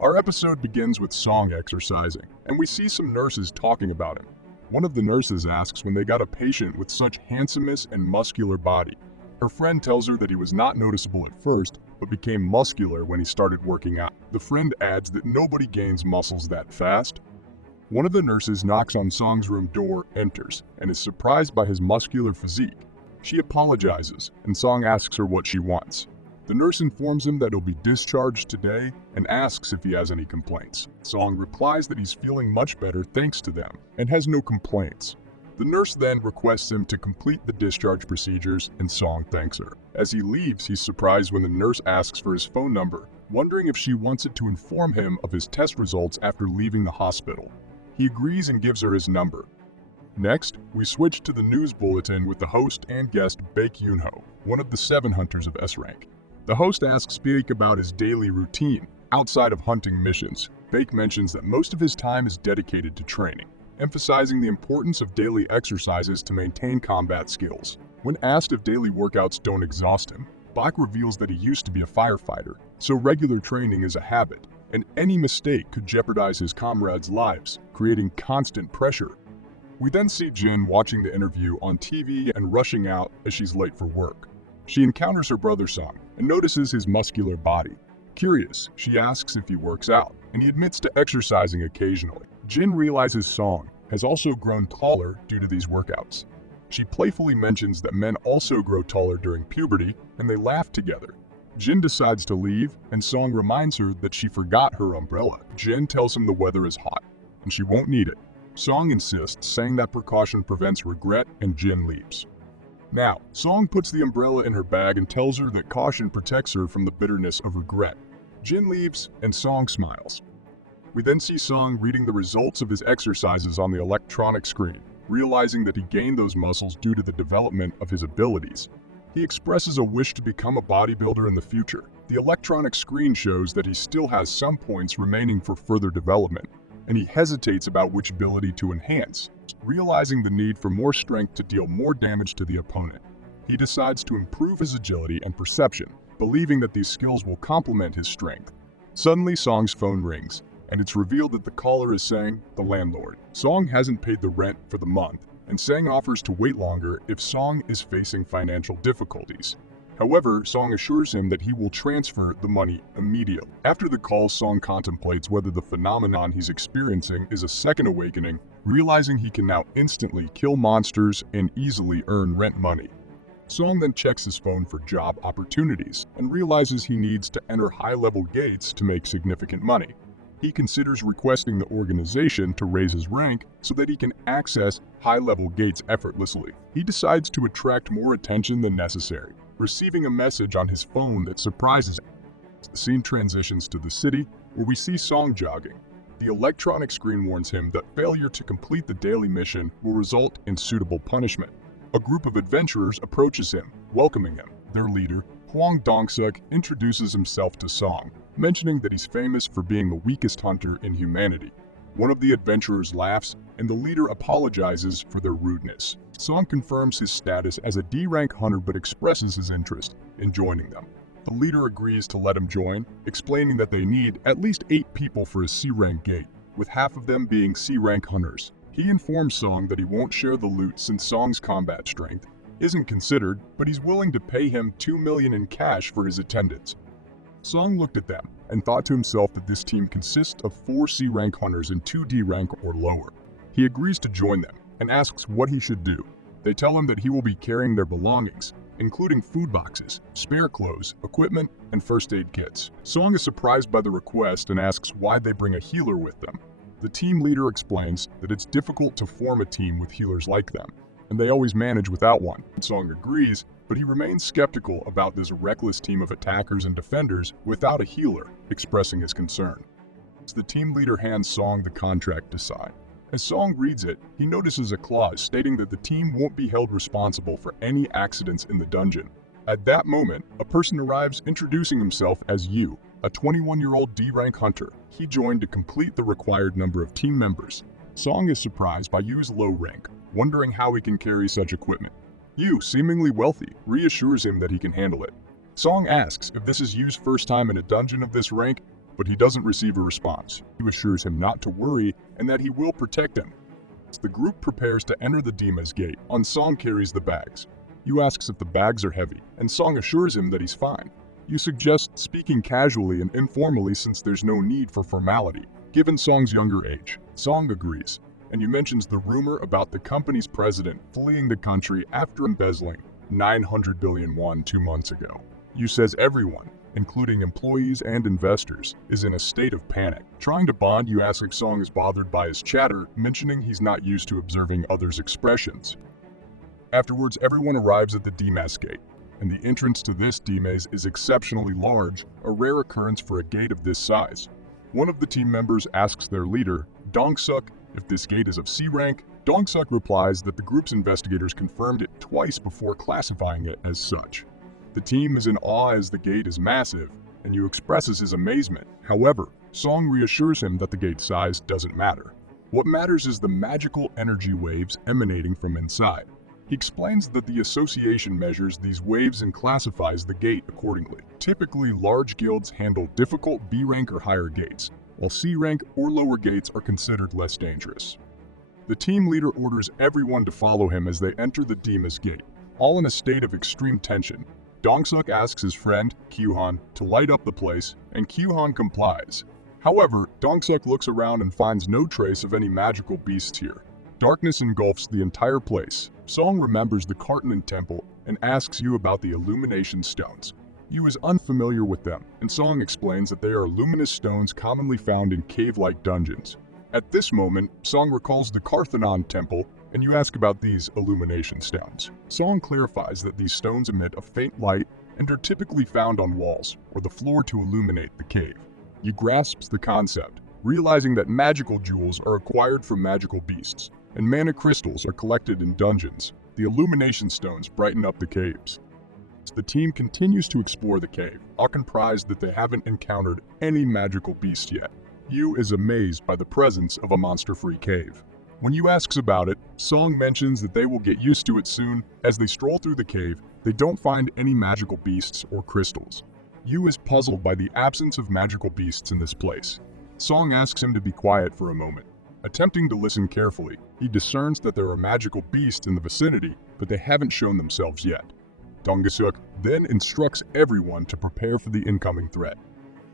Our episode begins with Song exercising, and we see some nurses talking about him. One of the nurses asks when they got a patient with such handsomeness and muscular body. Her friend tells her that he was not noticeable at first, but became muscular when he started working out. The friend adds that nobody gains muscles that fast. One of the nurses knocks on Song's room door, enters, and is surprised by his muscular physique. She apologizes, and Song asks her what she wants. The nurse informs him that he'll be discharged today and asks if he has any complaints. Song replies that he's feeling much better thanks to them and has no complaints. The nurse then requests him to complete the discharge procedures and Song thanks her. As he leaves, he's surprised when the nurse asks for his phone number, wondering if she wants it to inform him of his test results after leaving the hospital. He agrees and gives her his number. Next, we switch to the news bulletin with the host and guest Baek Yoon-ho, one of the 7 hunters of S-Rank. The host asks Baek about his daily routine outside of hunting missions. Baek mentions that most of his time is dedicated to training, emphasizing the importance of daily exercises to maintain combat skills. When asked if daily workouts don't exhaust him, Baek reveals that he used to be a firefighter, so regular training is a habit, and any mistake could jeopardize his comrades' lives, creating constant pressure. We then see Jin watching the interview on TV and rushing out as she's late for work. She encounters her brother Sung and notices his muscular body. Curious, she asks if he works out, and he admits to exercising occasionally. Jin realizes Song has also grown taller due to these workouts. She playfully mentions that men also grow taller during puberty, and they laugh together. Jin decides to leave, and Song reminds her that she forgot her umbrella. Jin tells him the weather is hot, and she won't need it. Song insists, saying that precaution prevents regret, and Jin leaves. Now, Song puts the umbrella in her bag and tells her that caution protects her from the bitterness of regret. Jin leaves, and Song smiles. We then see Song reading the results of his exercises on the electronic screen, realizing that he gained those muscles due to the development of his abilities. He expresses a wish to become a bodybuilder in the future. The electronic screen shows that he still has some points remaining for further development, and he hesitates about which ability to enhance, realizing the need for more strength to deal more damage to the opponent. He decides to improve his agility and perception, believing that these skills will complement his strength. Suddenly, Song's phone rings, and it's revealed that the caller is Sang, the landlord. Song hasn't paid the rent for the month, and Sang offers to wait longer if Song is facing financial difficulties. However, Song assures him that he will transfer the money immediately. After the call, Song contemplates whether the phenomenon he's experiencing is a second awakening, realizing he can now instantly kill monsters and easily earn rent money. Song then checks his phone for job opportunities and realizes he needs to enter high-level gates to make significant money. He considers requesting the organization to raise his rank so that he can access high-level gates effortlessly. He decides to attract more attention than necessary, receiving a message on his phone that surprises him. The scene transitions to the city, where we see Song jogging. The electronic screen warns him that failure to complete the daily mission will result in suitable punishment. A group of adventurers approaches him, welcoming him. Their leader, Hwang Dong-suk, introduces himself to Song, mentioning that he's famous for being the weakest hunter in humanity. One of the adventurers laughs, and the leader apologizes for their rudeness. Song confirms his status as a D-rank hunter but expresses his interest in joining them. The leader agrees to let him join, explaining that they need at least 8 people for a C-rank gate, with half of them being C-rank hunters. He informs Song that he won't share the loot since Song's combat strength isn't considered, but he's willing to pay him 2 million in cash for his attendance. Song looked at them and thought to himself that this team consists of 4 C-rank hunters and 2 D-rank or lower. He agrees to join them and asks what he should do. They tell him that he will be carrying their belongings, including food boxes, spare clothes, equipment, and first aid kits. Song is surprised by the request and asks why they bring a healer with them. The team leader explains that it's difficult to form a team with healers like them, and they always manage without one. Song agrees, but he remains skeptical about this reckless team of attackers and defenders without a healer, expressing his concern. The team leader hands Song the contract to sign. As Song reads it, he notices a clause stating that the team won't be held responsible for any accidents in the dungeon. At that moment, a person arrives introducing himself as Yu, a 21-year-old D-rank hunter. He joined to complete the required number of team members. Song is surprised by Yu's low rank, wondering how he can carry such equipment. Yu, seemingly wealthy, reassures him that he can handle it. Song asks if this is Yu's first time in a dungeon of this rank, but he doesn't receive a response. He assures him not to worry and that he will protect him. As the group prepares to enter the Dima's gate, Song carries the bags. Yu asks if the bags are heavy, and Song assures him that he's fine. Yu suggests speaking casually and informally since there's no need for formality, given Song's younger age. Song agrees, and Yu mentions the rumor about the company's president fleeing the country after embezzling 900 billion won 2 months ago. Yu says everyone, including employees and investors, is in a state of panic. Trying to bond, Yu asks if Song is bothered by his chatter, mentioning he's not used to observing others' expressions. Afterwards, everyone arrives at the Dima's gate, and the entrance to this Dima's is exceptionally large, a rare occurrence for a gate of this size. One of the team members asks their leader, Dong-suk, if this gate is of C rank. Dong-suk replies that the group's investigators confirmed it twice before classifying it as such. The team is in awe as the gate is massive, and Yu expresses his amazement. However, Song reassures him that the gate size doesn't matter. What matters is the magical energy waves emanating from inside. He explains that the association measures these waves and classifies the gate accordingly. Typically, large guilds handle difficult B rank or higher gates, while C rank or lower gates are considered less dangerous. The team leader orders everyone to follow him as they enter the Dima's gate, all in a state of extreme tension. Dong-suk asks his friend, Kyuhan, to light up the place, and Kyuhan complies. However, Dong-suk looks around and finds no trace of any magical beasts here. Darkness engulfs the entire place. Song remembers the Kartanen temple and asks Yu about the illumination stones. Yu is unfamiliar with them, and Song explains that they are luminous stones commonly found in cave-like dungeons. At this moment, Song recalls the Kartanen temple, and Yu asks about these illumination stones. Song clarifies that these stones emit a faint light and are typically found on walls or the floor to illuminate the cave. Yu grasps the concept, realizing that magical jewels are acquired from magical beasts, and mana crystals are collected in dungeons. The illumination stones brighten up the caves. As the team continues to explore the cave, Aachen pries that they haven't encountered any magical beast yet. Yu is amazed by the presence of a monster-free cave. When Yu asks about it, Song mentions that they will get used to it soon. As they stroll through the cave, they don't find any magical beasts or crystals. Yu is puzzled by the absence of magical beasts in this place. Song asks him to be quiet for a moment. Attempting to listen carefully, he discerns that there are magical beasts in the vicinity, but they haven't shown themselves yet. Dong-suk then instructs everyone to prepare for the incoming threat.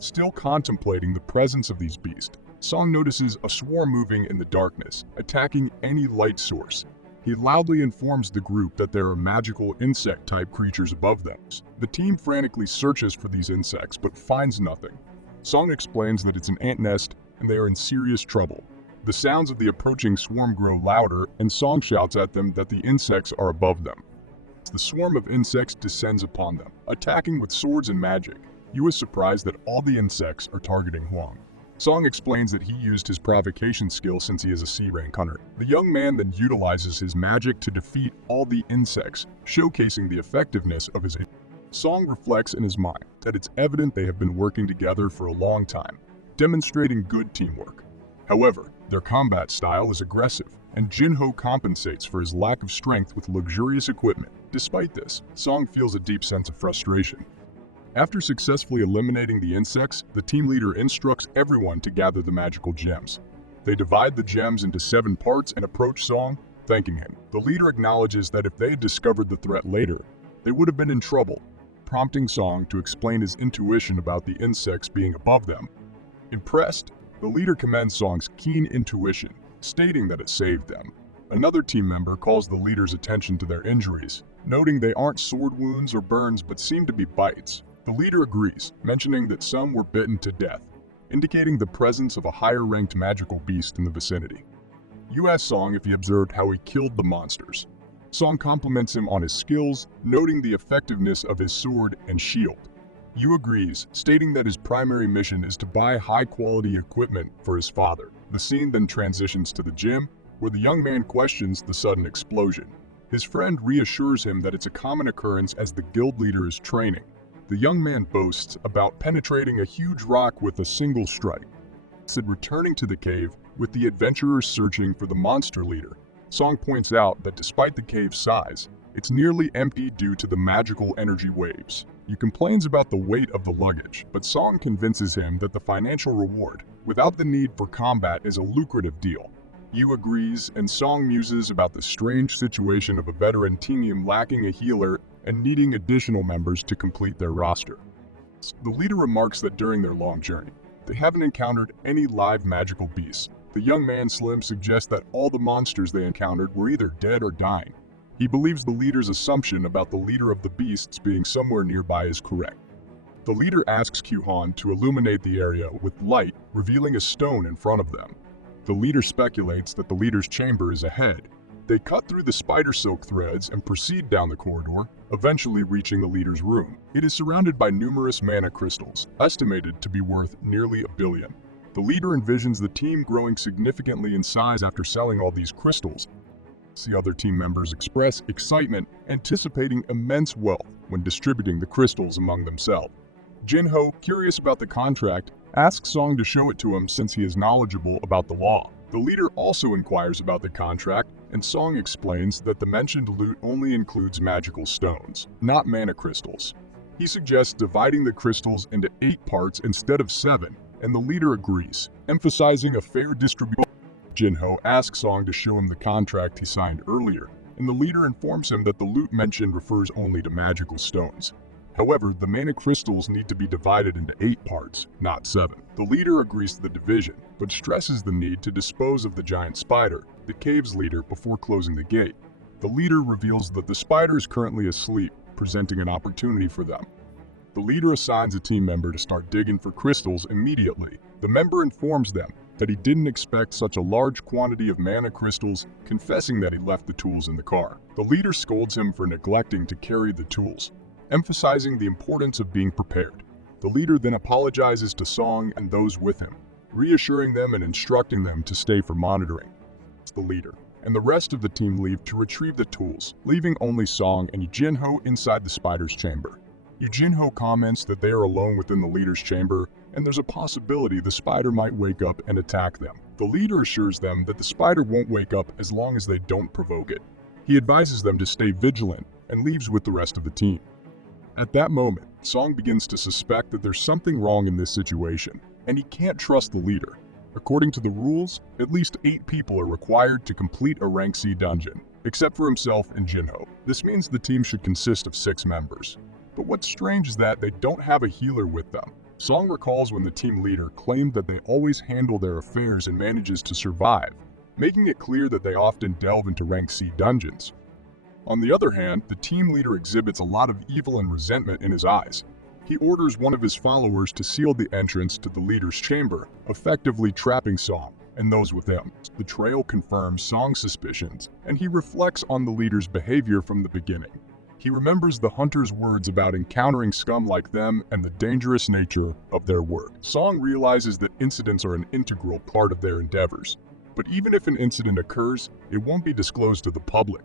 Still contemplating the presence of these beasts, Song notices a swarm moving in the darkness, attacking any light source. He loudly informs the group that there are magical insect-type creatures above them. The team frantically searches for these insects but finds nothing. Song explains that it's an ant nest and they are in serious trouble. The sounds of the approaching swarm grow louder, and Song shouts at them that the insects are above them. As the swarm of insects descends upon them, attacking with swords and magic, Yu is surprised that all the insects are targeting Huang. Song explains that he used his provocation skill since he is a C-rank hunter. The young man then utilizes his magic to defeat all the insects, showcasing the effectiveness of his aim. Song reflects in his mind that it's evident they have been working together for a long time, demonstrating good teamwork. However, their combat style is aggressive, and Jin-Ho compensates for his lack of strength with luxurious equipment. Despite this, Song feels a deep sense of frustration. After successfully eliminating the insects, the team leader instructs everyone to gather the magical gems. They divide the gems into 7 parts and approach Song, thanking him. The leader acknowledges that if they had discovered the threat later, they would have been in trouble, prompting Song to explain his intuition about the insects being above them. Impressed, the leader commends Song's keen intuition, stating that it saved them. Another team member calls the leader's attention to their injuries, noting they aren't sword wounds or burns but seem to be bites. The leader agrees, mentioning that some were bitten to death, indicating the presence of a higher-ranked magical beast in the vicinity. Yu asks Song if he observed how he killed the monsters. Song compliments him on his skills, noting the effectiveness of his sword and shield. Yu agrees, stating that his primary mission is to buy high-quality equipment for his father. The scene then transitions to the gym, where the young man questions the sudden explosion. His friend reassures him that it's a common occurrence as the guild leader is training. The young man boasts about penetrating a huge rock with a single strike. Said returning to the cave, with the adventurers searching for the monster leader. Song points out that despite the cave's size, it's nearly empty due to the magical energy waves. He complains about the weight of the luggage, but Song convinces him that the financial reward, without the need for combat, is a lucrative deal. Yu agrees, and Song muses about the strange situation of a veteran team lacking a healer and needing additional members to complete their roster. The leader remarks that during their long journey, they haven't encountered any live magical beasts. The young man Slim suggests that all the monsters they encountered were either dead or dying. He believes the leader's assumption about the leader of the beasts being somewhere nearby is correct. The leader asks Q-Han to illuminate the area with light, revealing a stone in front of them. The leader speculates that the leader's chamber is ahead. They cut through the spider silk threads and proceed down the corridor, eventually reaching the leader's room. It is surrounded by numerous mana crystals, estimated to be worth nearly $1 billion. The leader envisions the team growing significantly in size after selling all these crystals. The other team members express excitement, anticipating immense wealth when distributing the crystals among themselves. Jin-Ho, curious about the contract, asks Song to show it to him since he is knowledgeable about the law. The leader also inquires about the contract, and Song explains that the mentioned loot only includes magical stones, not mana crystals. He suggests dividing the crystals into 8 parts instead of 7, and the leader agrees, emphasizing a fair distribution. Jin-Ho asks Song to show him the contract he signed earlier, and the leader informs him that the loot mentioned refers only to magical stones. However, the mana crystals need to be divided into 8 parts, not 7. The leader agrees to the division, but stresses the need to dispose of the giant spider, the cave's leader, before closing the gate. The leader reveals that the spider is currently asleep, presenting an opportunity for them. The leader assigns a team member to start digging for crystals immediately. The member informs them that he didn't expect such a large quantity of mana crystals, confessing that he left the tools in the car. The leader scolds him for neglecting to carry the tools, emphasizing the importance of being prepared. The leader then apologizes to Song and those with him, reassuring them and instructing them to stay for monitoring. The leader and the rest of the team leave to retrieve the tools, leaving only Song and Jin-Ho inside the spider's chamber. Jin-Ho comments that they are alone within the leader's chamber, and there's a possibility the spider might wake up and attack them. The leader assures them that the spider won't wake up as long as they don't provoke it. He advises them to stay vigilant and leaves with the rest of the team. At that moment, Song begins to suspect that there's something wrong in this situation, and he can't trust the leader. According to the rules, at least 8 people are required to complete a rank C dungeon, except for himself and Jin-Ho. This means the team should consist of 6 members. But what's strange is that they don't have a healer with them. Song recalls when the team leader claimed that they always handle their affairs and manages to survive, making it clear that they often delve into rank C dungeons. On the other hand, the team leader exhibits a lot of evil and resentment in his eyes. He orders one of his followers to seal the entrance to the leader's chamber, effectively trapping Song and those with him. The trail confirms Song's suspicions, and he reflects on the leader's behavior from the beginning. He remembers the hunter's words about encountering scum like them and the dangerous nature of their work. Song realizes that incidents are an integral part of their endeavors, but even if an incident occurs, it won't be disclosed to the public.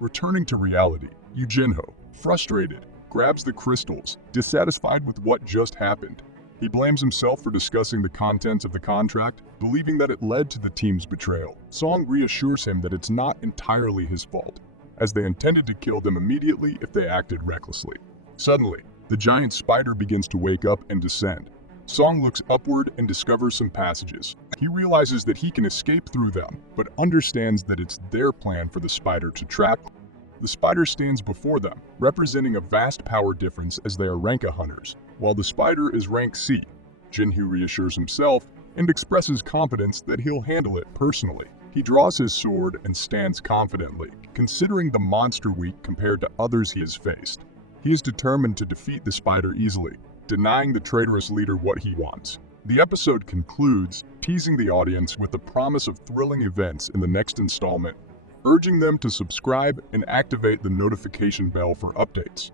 Returning to reality, Jin-Ho, frustrated, grabs the crystals, dissatisfied with what just happened. He blames himself for discussing the contents of the contract, believing that it led to the team's betrayal. Song reassures him that it's not entirely his fault, as they intended to kill them immediately if they acted recklessly. Suddenly, the giant spider begins to wake up and descend. Song looks upward and discovers some passages. He realizes that he can escape through them, but understands that it's their plan for the spider to trap. The spider stands before them, representing a vast power difference as they are rank A hunters, while the spider is rank C. Jin-Ho reassures himself and expresses confidence that he'll handle it personally. He draws his sword and stands confidently, considering the monster weak compared to others he has faced. He is determined to defeat the spider easily, denying the traitorous leader what he wants. The episode concludes, teasing the audience with the promise of thrilling events in the next installment, urging them to subscribe and activate the notification bell for updates.